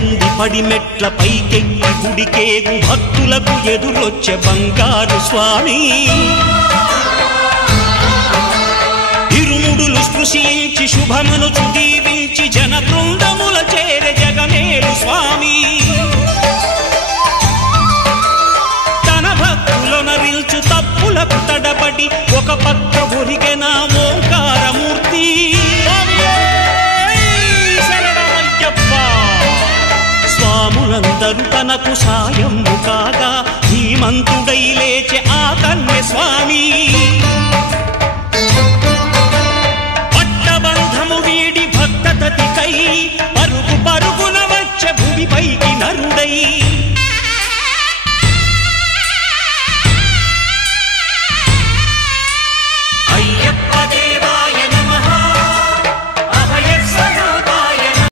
పద్దెంది పడిమెట్ల పైకెక్కి గుడికేగు భక్తులకు ఎదురొచ్చే బంగారు స్వామి ఇరుముడులు స్పృశించి శుభమనుచు దీవించి జన బృందముల చేరే జగమేలు స్వామి తన భక్తులనరిల్చు తప్పులకు తడబడి ఒక పక్క ఒరిగెన ఓంకారమూర్తి స్వాములందరూ తనకు సాయము కాగా ధీమంతుడై లేచే ఆ కన్య స్వామి పట్టబంధము వీడి భక్తతతికై